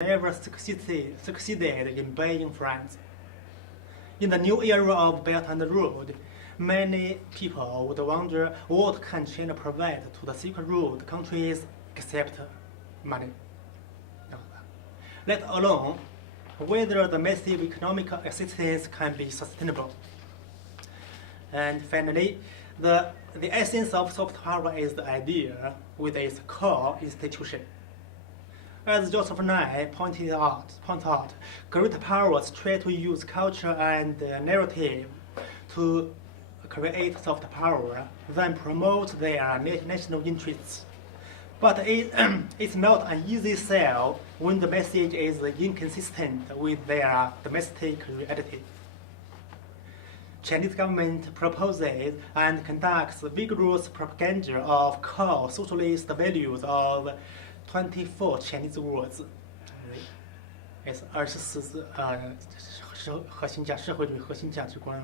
never succeeded in buying France. In the new era of Belt and Road, many people would wonder what can China provide to the Silk Road countries except money, let alone whether the massive economic assistance can be sustainable. And finally, the essence of soft power is the idea with its core institution. As Joseph Nye pointed out, great powers try to use culture and narrative to create soft power, then promote their national interests. But it's not an easy sell when the message is inconsistent with their domestic reality. Chinese government proposes and conducts vigorous propaganda of core socialist values of 24 Chinese words. It's 24核心价社会主义核心价值观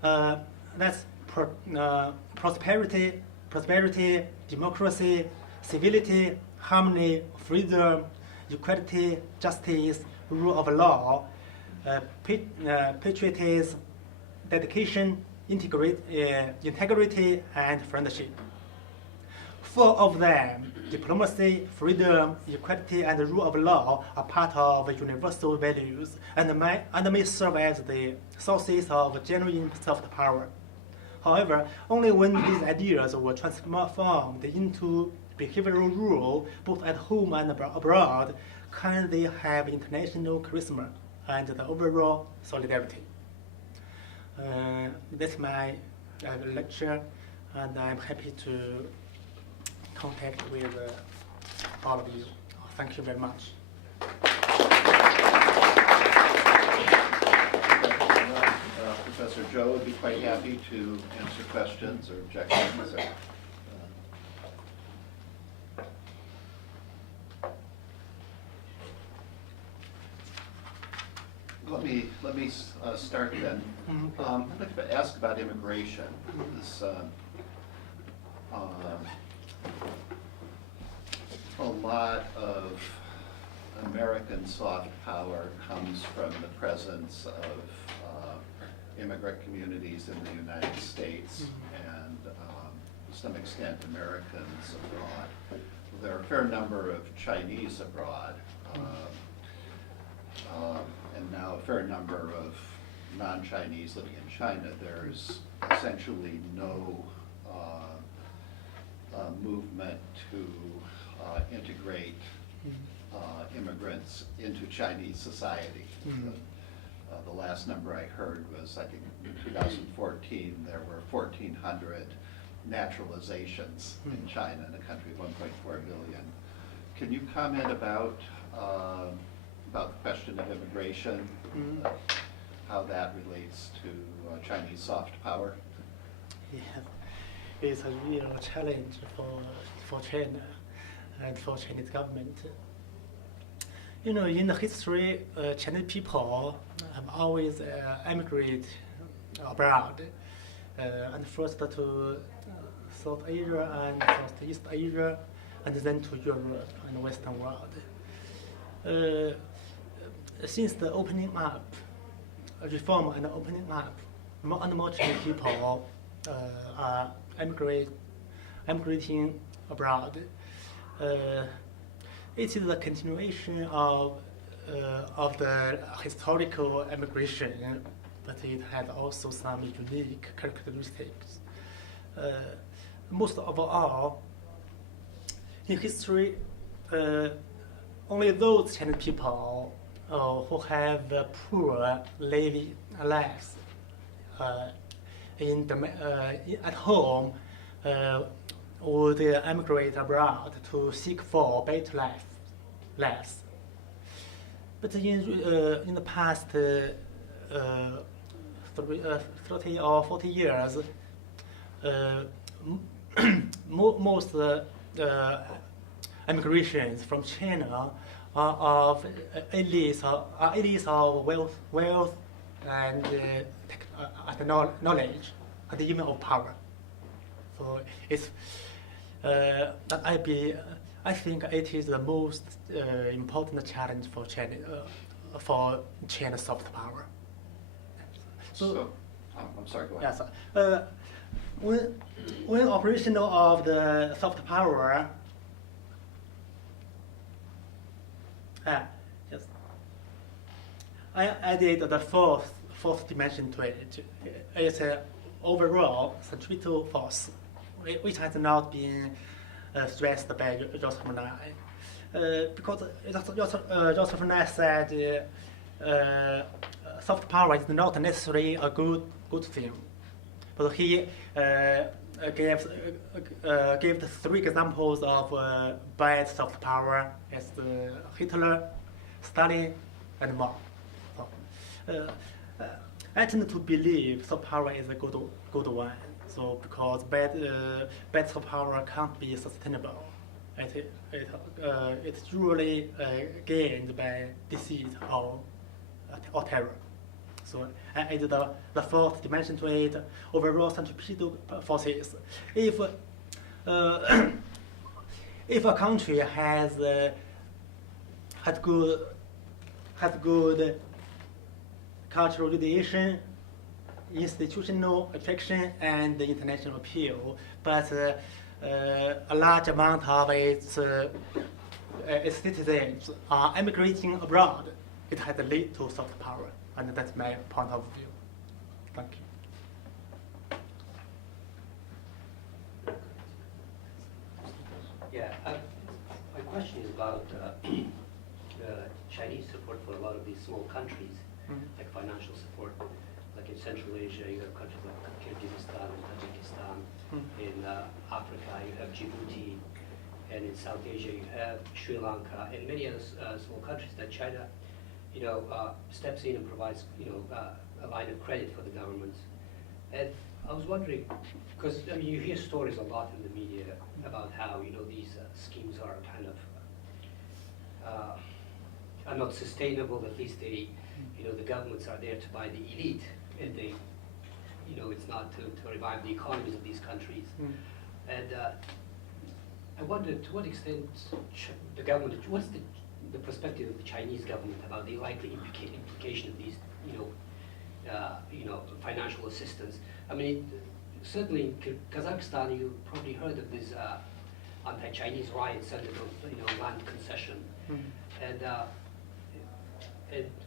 啊。That's prosperity, democracy, civility, harmony, freedom, equality, justice, rule of law, patriotism, dedication, integrity, and friendship. 4 of them, diplomacy, freedom, equality, and rule of law, are part of universal values and may serve as the sources of genuine soft power. However, only when these ideas were transformed into behavioral rule, both at home and abroad, can they have international charisma and the overall solidarity. That's my lecture, and I'm happy to contact with all of you. Thank you very much. Professor Zhou would be quite happy to answer questions or objections. Let me start then. I'd like to ask about immigration. This, a lot of American soft power comes from the presence of immigrant communities in the United States and to some extent Americans abroad. There are a fair number of Chinese abroad and now a fair number of non-Chinese living in China. There's essentially no movement to integrate immigrants into Chinese society. The last number I heard was, I think, in 2014, there were 1,400 naturalizations in China, in a country of 1.4 billion. Can you comment about the question of immigration, how that relates to Chinese soft power? Yeah, it's a real challenge for China and for Chinese government. You know, in the history, Chinese people have always emigrated abroad, and first to South Asia and Southeast Asia, and then to Europe and the Western world. Since the opening up, reform and opening up, more and more Chinese people are emigrating abroad. It is a continuation of the historical immigration, but it has also some unique characteristics. Most of all, in history, only those Chinese people who have poor lives at home would emigrate abroad to seek for better lives. But in the past 30 or 40 years, most emigrations from China are of elites of wealth and knowledge, and even of power. So it's I think it is the most important challenge for China's soft power. So, I'm sorry, go ahead. Yes. When operational of the soft power, yes, I added the fourth dimension to it. It's an overall centripetal force, which has not been stressed by Joseph Nye. Because Joseph Nye said soft power is not necessarily a good thing. But he gave the three examples of bad soft power as Hitler, Stalin, and Mao. So, I tend to believe soft power is a good one. So because bad soft power can't be sustainable. It's usually gained by deceit or terror. So I added the fourth dimension to it, overall centripetal forces. If a country has good cultural radiation, institutional attraction, and international appeal, but a large amount of its citizens are emigrating abroad, it has led to soft power. And that's my point of view. Thank you. Yeah, my question is about Chinese support for a lot of these small countries, like financial support. Like in Central Asia, you have countries like Kyrgyzstan and Tajikistan. In Africa, you have Djibouti. And in South Asia, you have Sri Lanka and many other small countries that China steps in and provides, a line of credit for the governments. And I was wondering, because I mean, you hear stories a lot in the media about how these schemes are kind of are not sustainable. At least they, the governments are there to buy the elite, and they, it's not to revive the economies of these countries. And I wondered to what extent the government, what's the perspective of the Chinese government about the likely implication of these, financial assistance. I mean, certainly in Kazakhstan, you probably heard of this anti-Chinese riots under the land concession, and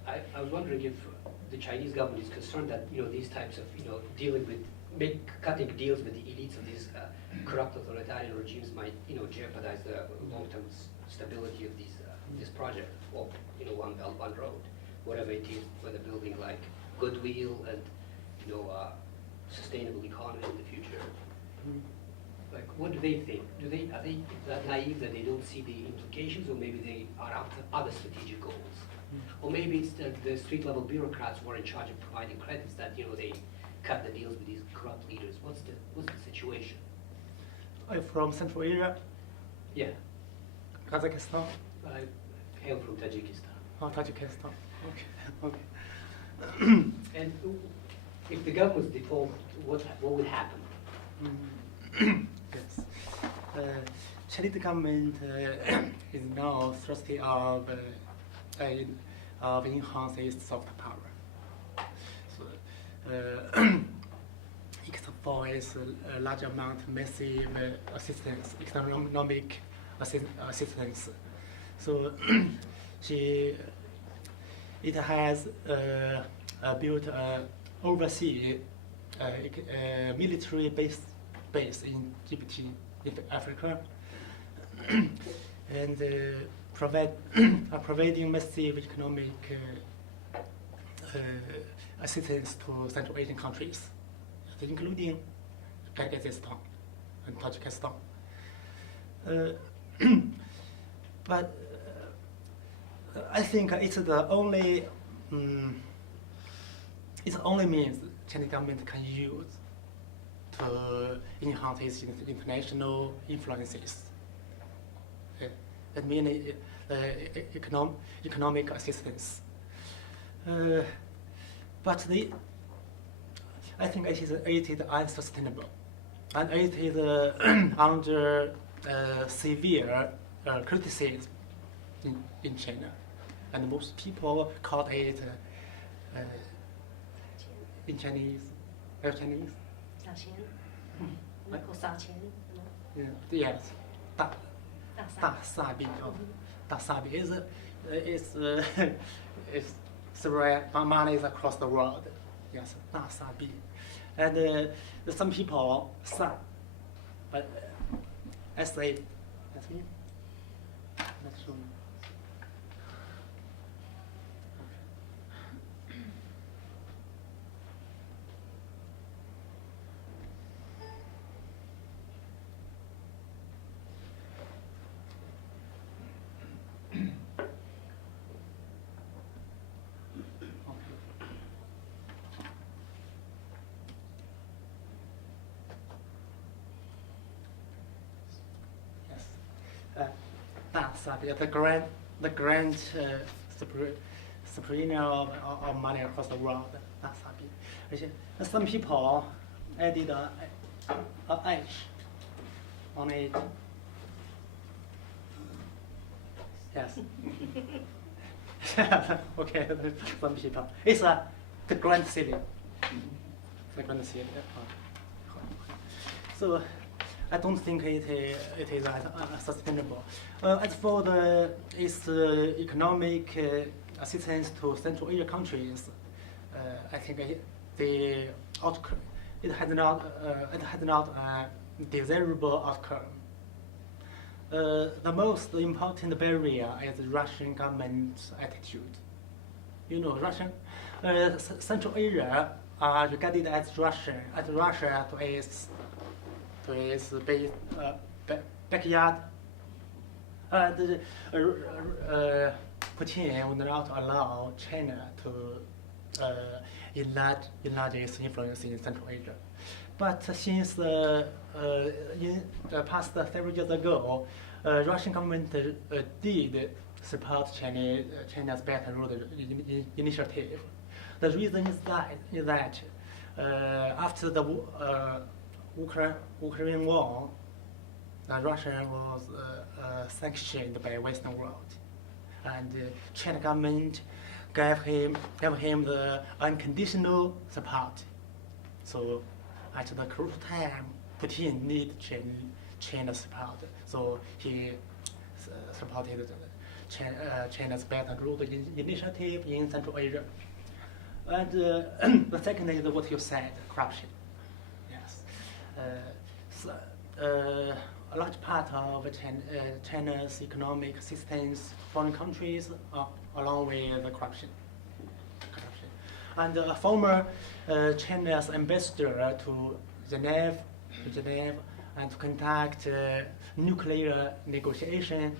I was wondering if the Chinese government is concerned that these types of dealing with cutting deals with the elites of these corrupt authoritarian regimes might jeopardize the long-term stability of these. This project, or One Belt, One Road, whatever it is, whether building like goodwill and sustainable economy in the future. Like, what do they think? Are they that naive that they don't see the implications, or maybe they are after other strategic goals, or maybe it's the street level bureaucrats who are in charge of providing credits that they cut the deals with these corrupt leaders. What's the situation? Are you from Central Asia? Yeah. Kazakhstan? I hail from Tajikistan. Oh, Tajikistan. Okay. And if the government's default, what would happen? Yes. Chinese government is now thirsty of enhance its soft power. So it supports a large amount of massive assistance, economic assistance. So it has built overseas military base in Djibouti, in Africa, and providing massive economic assistance to Central Asian countries, including Kyrgyzstan and Tajikistan. But I think it's the only means Chinese government can use to enhance its international influences. That means economic assistance. But I think it is unsustainable, and it is under severe criticism in China, and most people call it in Chinese, Chinese. 小钱，那个少钱， Yes, 大大傻逼啊，大傻逼 is spread money across the world. Yes, 大傻逼, and some people say, that's me. That's true. The grand perennial of money across the world. That's happy. Some people added a H on it. Yes. Okay. Some people. It's the grand city. The grand city. So. I don't think it is sustainable. As for its economic assistance to Central Asia countries, I think it had not a desirable outcome. The most important barrier is Russian government attitude. You know, Central Asia are regarded as Russia to its backyard. Putin would not allow China to enlarge its influence in Central Asia. But since in the past several years ago, Russian government did support China's Belt and Road initiative. The reason is that after the Ukraine war, Russia was sanctioned by Western world, and China government gave him the unconditional support. So at the crucial time, Putin needed China's support, so he supported China's Belt and Road initiative in Central Asia. And the second is what you said, corruption. A large part of China's economic assistance to foreign countries along with the corruption. And a former China's ambassador to Geneva and to conduct nuclear negotiation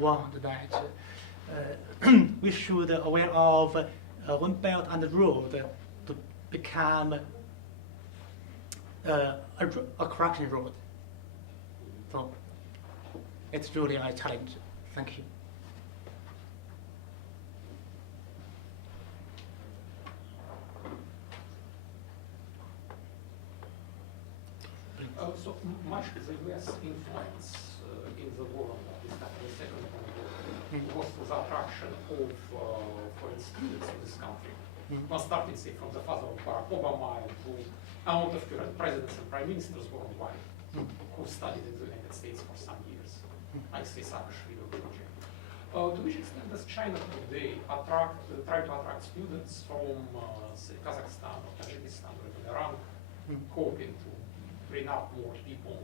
warned that we should aware of One Belt and Road to become a corruption road. So it's really a challenge. Thank you. So much the US influence in the war, the Second World War, was the attraction of foreign students in this country. One started, say, from the father of Barack Obama and to amount of current presidents and prime ministers worldwide who studied in the United States for some years, like say Saakashvili or Georgia. To which extent does China today try to attract students from, say, Kazakhstan or Tajikistan or even Iran, hoping to bring up more people,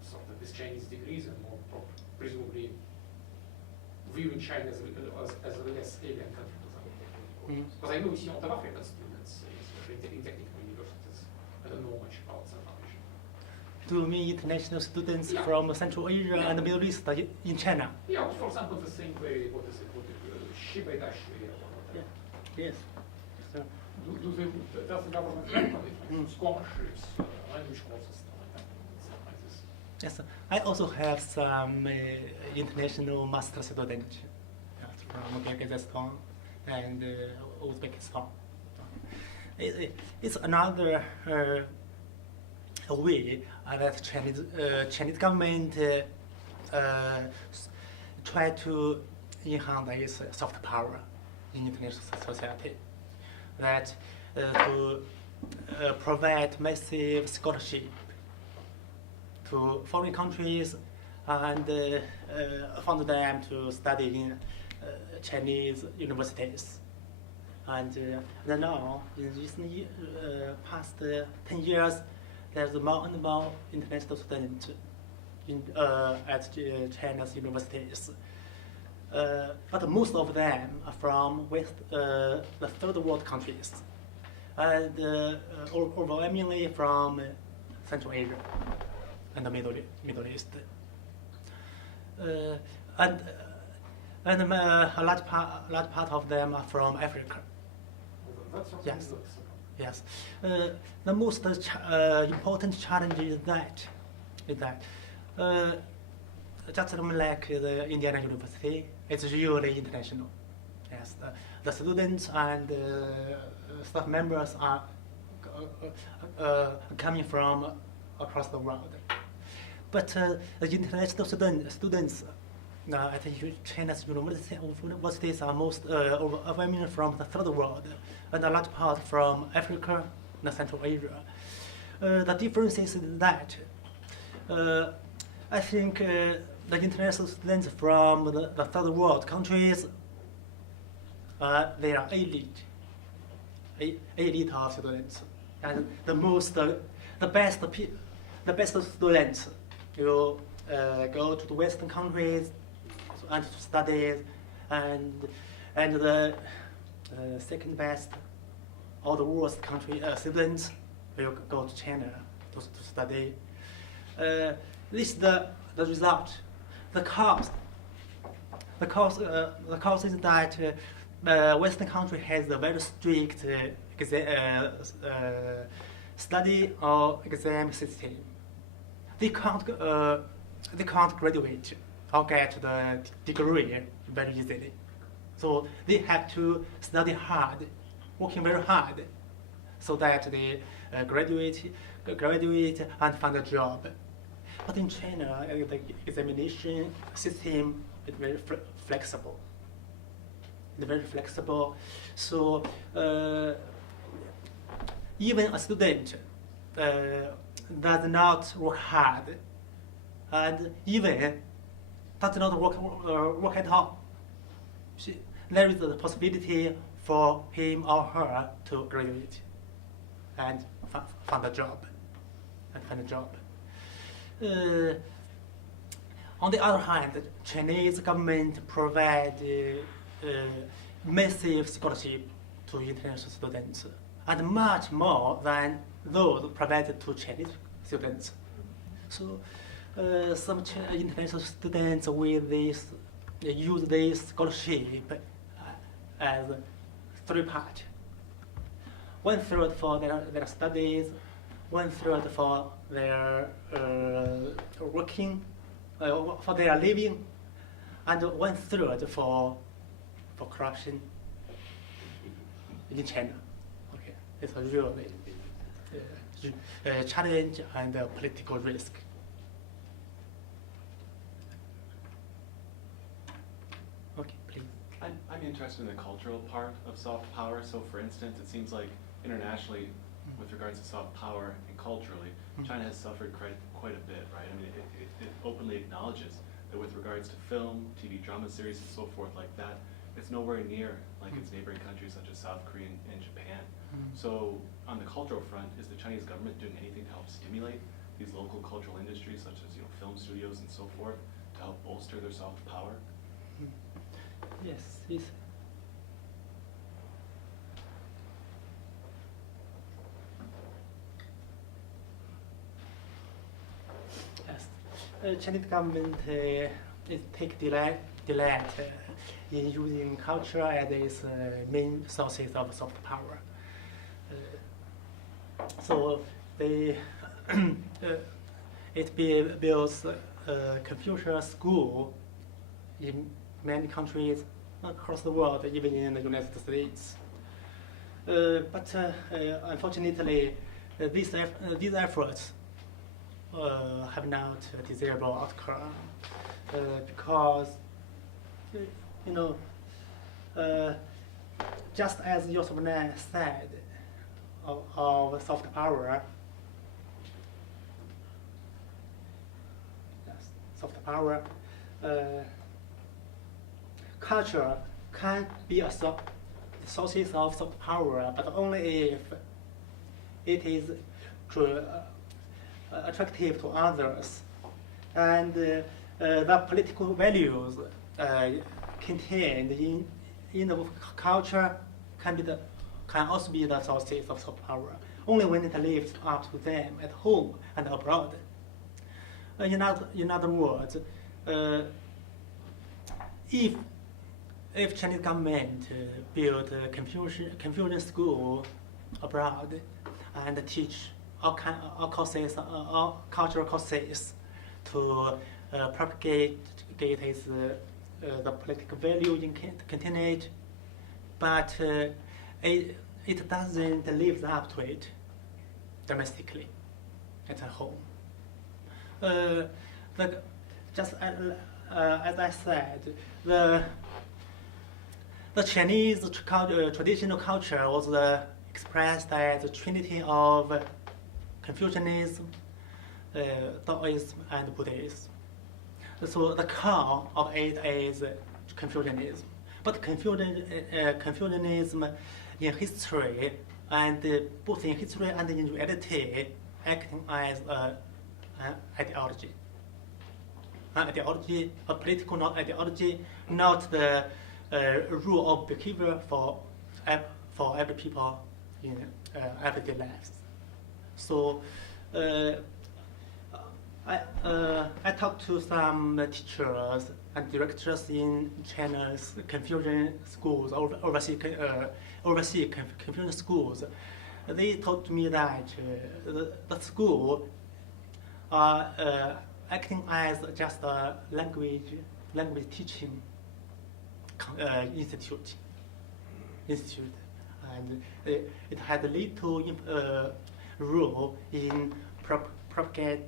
sort of with Chinese degrees and more presumably viewing China as a less alien country to them? Because I know we see a lot of African students, especially in technical universities. I don't know much about South Asia. Do you mean international students from Central Asia and the Middle East in China? Yeah, for example, the same way, what is it, Shibai Dashi or whatever. Yes. So, does the government recommend scholarships, language courses, stuff like this? yes, I also have some international master students from Kyrgyzstan and Uzbekistan. It's another way that Chinese government try to enhance its soft power in international society. That to provide massive scholarship to foreign countries and fund them to study in Chinese universities. And now, in recent past 10 years, there's more and more international students at China's universities. But most of them are from the third world countries, and overwhelmingly from Central Asia and the Middle East. And a large part of them are from Africa. Yes. Yes. The most important challenge is that just like the Indiana University, it's really international. Yes, the students and staff members are coming from across the world. But the international students at China's universities are most overwhelmingly from the third world, and a large part from Africa and Central Asia. The difference is that I think the international students from the third world countries, they are elite of students, and the best students will go to the Western countries and to study, and the second best or the worst country students will go to China to study. This is the result. The cause is that Western country has a very strict study or exam system. They can't graduate or get the degree very easily. So they have to study hard, working very hard, so that they graduate and find a job. But in China, the examination system is very flexible. It's very flexible. So even a student does not work hard, and even does not work at all, there is a possibility for him or her to graduate and find a job. On the other hand, the Chinese government provides massive scholarship to international students, and much more than those provided to Chinese students. So some international students use this scholarship as 3 parts. 1/3 for their studies, 1/3 for their working, for their living, and 1/3 for corruption in China. Okay, it's a really challenge and a political risk. Okay, please. I'm interested in the cultural part of soft power. So, for instance, it seems like internationally, with regards to soft power and culturally, China has suffered quite a bit, right? I mean, it openly acknowledges that with regards to film, TV drama series, and so forth like that, it's nowhere near like its neighboring countries such as South Korea and Japan. So, on the cultural front, is the Chinese government doing anything to help stimulate these local cultural industries, such as film studios and so forth, to help bolster their soft power? Yes, yes. Yes, Chinese government take delight in using culture as its main sources of soft power. So they it builds Confucius school in many countries across the world, even in the United States. But unfortunately, these efforts have not desirable outcome. because, just as Joseph Nash said of soft power, culture can be a source of soft power, but only if it is attractive to others, and the political values contained in the culture can also be the sources of soft power, only when it lives up to them at home and abroad. In other words, if Chinese government build a Confucian school abroad and teach all courses, all cultural courses to propagate the political value in continent, but it doesn't live up to it domestically at home. Just as I said, the Chinese traditional culture was expressed as a trinity of Confucianism, Taoism, and Buddhism. So the core of it is Confucianism. But Confucianism in history, and both in history and in reality, acting as an ideology. An ideology, a political ideology, not the rule of behavior for every people in everyday lives. So I talked to some teachers and directors in China's Confucian schools, overseas Confucian schools. They told me that the school are acting as just a language teaching institute, and it had little role in propagate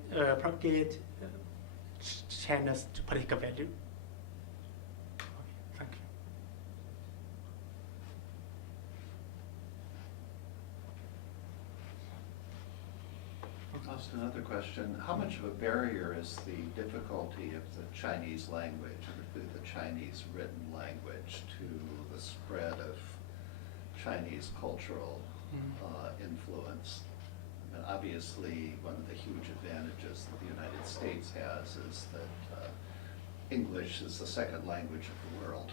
China's political value. Okay, thank you. I'll ask another question. How much of a barrier is the difficulty of the Chinese language, particularly the Chinese written language, to the spread of Chinese cultural influence? I mean, obviously, one of the huge advantages that the United States has is that English is the second language of the world.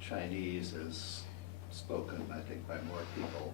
Chinese is spoken, I think, by more people